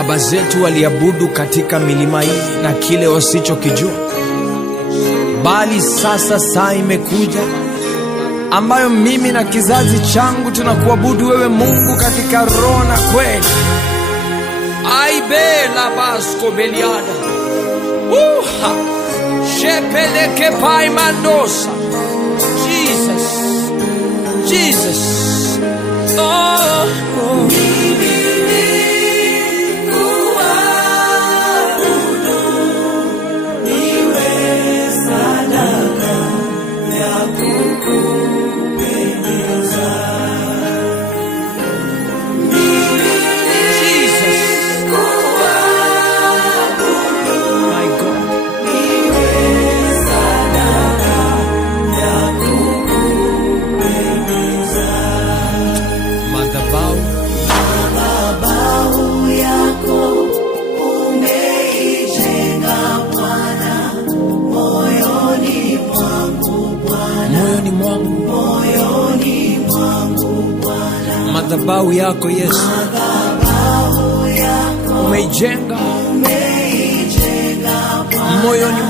Baba zetu waliabudu katika milima hii na kile wasichokijua, bali sasa saa imekuja ambayo mimi na kizazi changu tunakuabudu wewe Mungu katika roho na kweli. Aibela basko beliada shepeleke paimandosa. Jesus, Jesus, oh, oh. Madhabahu yako Yesu, umeijenga moyoni